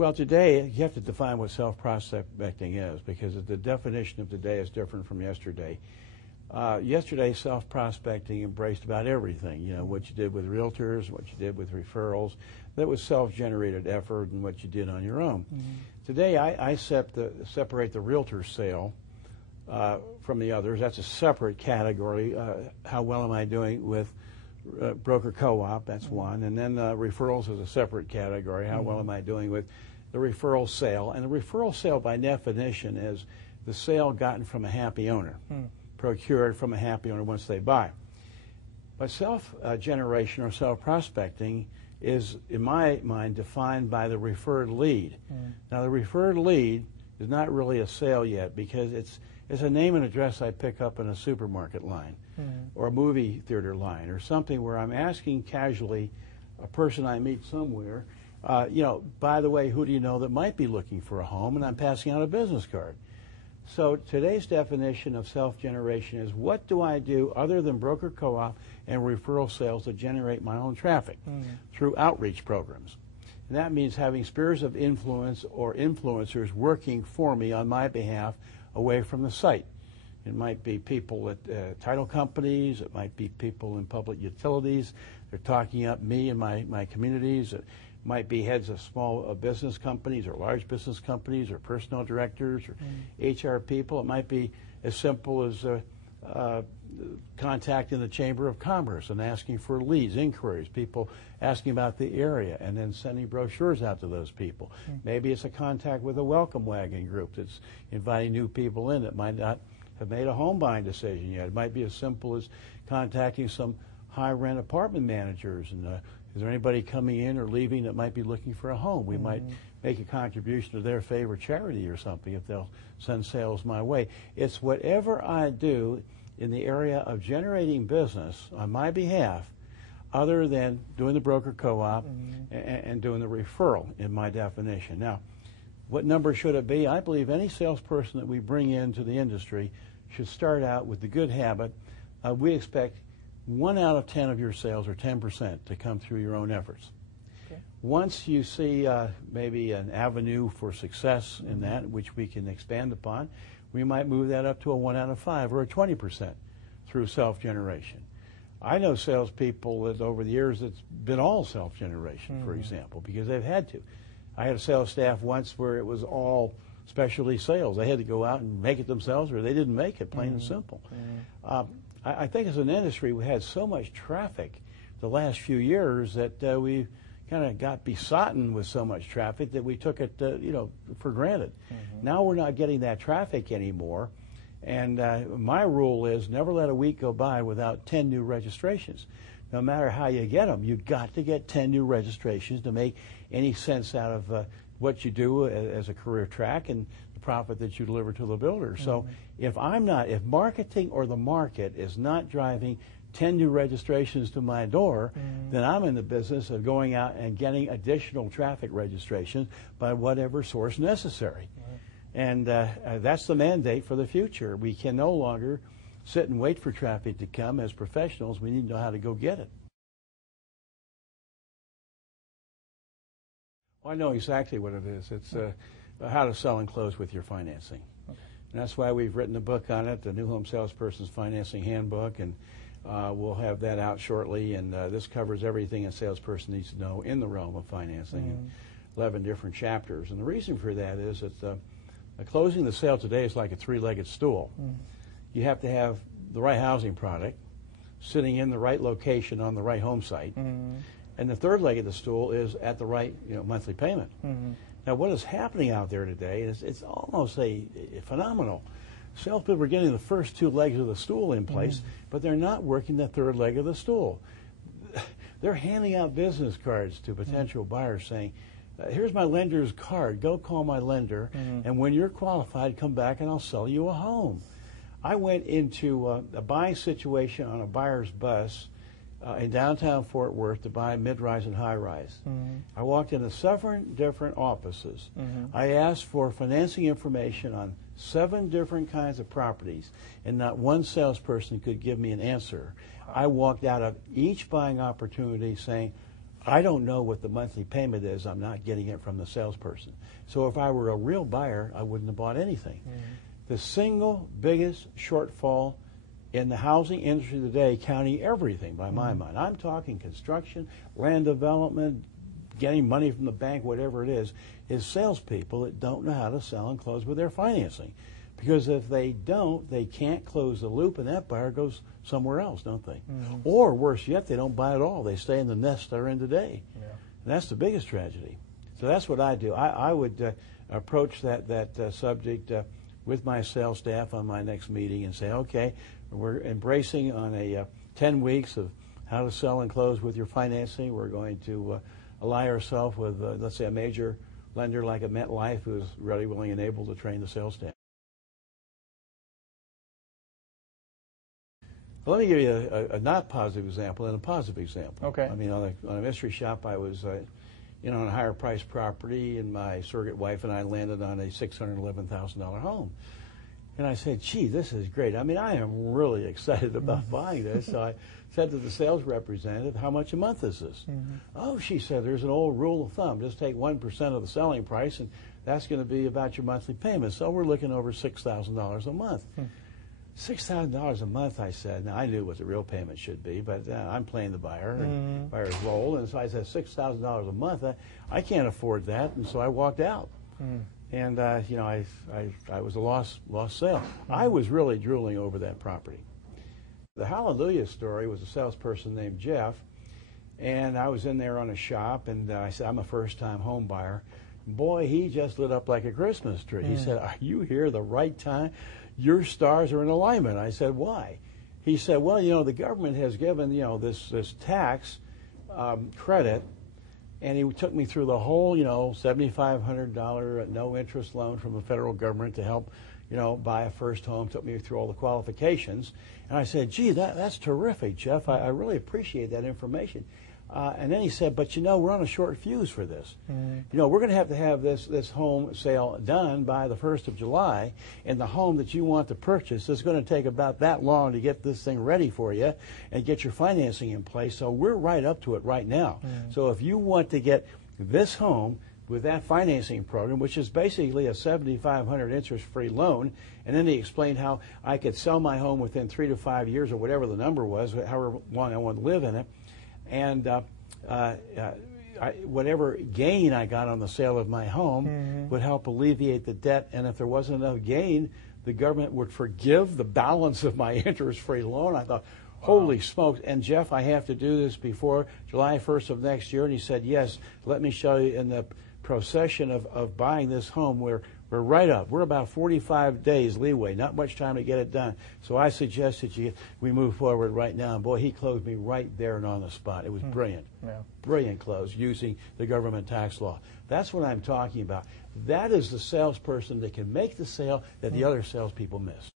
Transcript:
Well, today you have to define what self-prospecting is, because the definition of today is different from yesterday. Yesterday, self-prospecting embraced about everything. You know, what you did with realtors, what you did with referrals. That was self-generated effort, and what you did on your own. Mm-hmm. Today, I separate the realtor sale from the others. That's a separate category. How well am I doing with broker co-op? That's mm-hmm. one. And then referrals is a separate category. How mm-hmm. well am I doing with the referral sale? And the referral sale, by definition, is the sale gotten from a happy owner. Mm. Procured from a happy owner once they buy. But self-generation or self-prospecting is, in my mind, defined by the referred lead. Mm. Now, the referred lead is not really a sale yet, because it's a name and address I pick up in a supermarket line or a movie theater line or something, where I'm asking casually a person I meet somewhere, you know, by the way, who do you know that might be looking for a home? And I'm passing out a business card. So today's definition of self-generation is, what do I do other than broker co-op and referral sales to generate my own traffic through outreach programs? And that means having spheres of influence or influencers working for me on my behalf away from the site. It might be people at title companies. It might be people in public utilities. They're talking up me and my communities. It might be heads of small business companies or large business companies or personnel directors or HR people. It might be as simple as contacting the Chamber of Commerce and asking for leads, inquiries, people asking about the area, and then sending brochures out to those people. Maybe it's a contact with a welcome wagon group that's inviting new people in that might not have made a home buying decision yet. It might be as simple as contacting some high rent apartment managers and is there anybody coming in or leaving that might be looking for a home? We might make a contribution to their favorite charity or something if they'll send sales my way. It's whatever I do in the area of generating business on my behalf, other than doing the broker co-op and doing the referral, in my definition. Now, what number should it be? I believe any salesperson that we bring into the industry should start out with the good habit. We expect 1 out of 10 of your sales, or 10%, to come through your own efforts. Okay. Once you see maybe an avenue for success in that, which we can expand upon, we might move that up to a 1 out of 5 or a 20% through self-generation. I know salespeople that over the years it's been all self-generation, for example, because they've had to. I had a sales staff once where it was all specialty sales. They had to go out and make it themselves, or they didn't make it, plain and simple. I think as an industry we had so much traffic the last few years that we kind of got besotted with so much traffic that we took it you know, for granted. Now we're not getting that traffic anymore, and my rule is never let a week go by without 10 new registrations. No matter how you get them, you've got to get 10 new registrations to make any sense out of what you do as a career track and the profit that you deliver to the builder. So if marketing or the market is not driving 10 new registrations to my door, then I'm in the business of going out and getting additional traffic registrations by whatever source necessary. And that's the mandate for the future. We can no longer sit and wait for traffic to come. As professionals, we need to know how to go get it. Well, I know exactly what it is. It's how to sell and close with your financing. And that's why we've written a book on it, the New Home Salesperson's Financing Handbook, and we'll have that out shortly. And this covers everything a salesperson needs to know in the realm of financing in 11 different chapters. And the reason for that is that closing the sale today is like a three-legged stool. You have to have the right housing product, sitting in the right location on the right home site, and the third leg of the stool is at the right monthly payment. Now, what is happening out there today is it's almost a phenomenal. Salespeople are getting the first two legs of the stool in place, but they're not working the third leg of the stool. They're handing out business cards to potential buyers saying, here's my lender's card, go call my lender, and when you're qualified, come back and I'll sell you a home. I went into a buying situation on a buyer's bus in downtown Fort Worth to buy mid-rise and high-rise. I walked into 7 different offices. I asked for financing information on 7 different kinds of properties, and not one salesperson could give me an answer. I walked out of each buying opportunity saying, I don't know what the monthly payment is. I'm not getting it from the salesperson. So if I were a real buyer, I wouldn't have bought anything. The single biggest shortfall in the housing industry today, counting everything by my mind, I'm talking construction, land development, getting money from the bank, whatever it is salespeople that don't know how to sell and close with their financing. Because if they don't, they can't close the loop, and that buyer goes somewhere else, don't they? Or worse yet, they don't buy at all. They stay in the nest they're in today. And that's the biggest tragedy. So that's what I do. I would approach that subject with my sales staff on my next meeting and say, okay, we're embracing on a 10 weeks of how to sell and close with your financing. We're going to ally ourselves with, let's say, a major lender like a MetLife who's ready, willing, and able to train the sales staff. Well, let me give you a not positive example and a positive example. Okay. I mean, on a mystery shop, I was on a higher priced property, and my surrogate wife and I landed on a $611,000 home. And I said, gee, this is great. I mean, I am really excited about buying this. So I said to the sales representative, how much a month is this? Oh, she said, there's an old rule of thumb. Just take 1% of the selling price, and that's going to be about your monthly payment. So we're looking over $6,000 a month. $6,000 a month, I said. Now, I knew what the real payment should be, but I'm playing the buyer, and buyer's role. And so I said, $6,000 a month, I can't afford that. And so I walked out. And, I was a lost sale. I was really drooling over that property. The hallelujah story was a salesperson named Jeff, and I was in there on a shop, and I said, I'm a first-time home buyer. Boy, he just lit up like a Christmas tree. He said, are you here the right time? Your stars are in alignment. I said, why? He said, well, the government has given, this tax credit, and he took me through the whole, $7,500 no-interest loan from the federal government to help, buy a first home, took me through all the qualifications. And I said, gee, that's terrific, Jeff. I really appreciate that information. And then he said, but we're on a short fuse for this. We're going to have this home sale done by the 1st of July, and the home that you want to purchase is going to take about that long to get this thing ready for you and get your financing in place. So we're right up to it right now. So if you want to get this home with that financing program, which is basically a $7,500 interest-free loan, and then he explained how I could sell my home within 3 to 5 years or whatever the number was, however long I want to live in it. And whatever gain I got on the sale of my home would help alleviate the debt. And if there wasn't enough gain, the government would forgive the balance of my interest-free loan. I thought, holy smokes. And Jeff, I have to do this before July 1st of next year. And he said, yes, let me show you in the procession of buying this home where we're right up. We're about 45 days leeway, not much time to get it done. So I suggested we move forward right now. And boy, he closed me right there and on the spot. It was brilliant. Brilliant close using the government tax law. That's what I'm talking about. That is the salesperson that can make the sale that the other salespeople miss.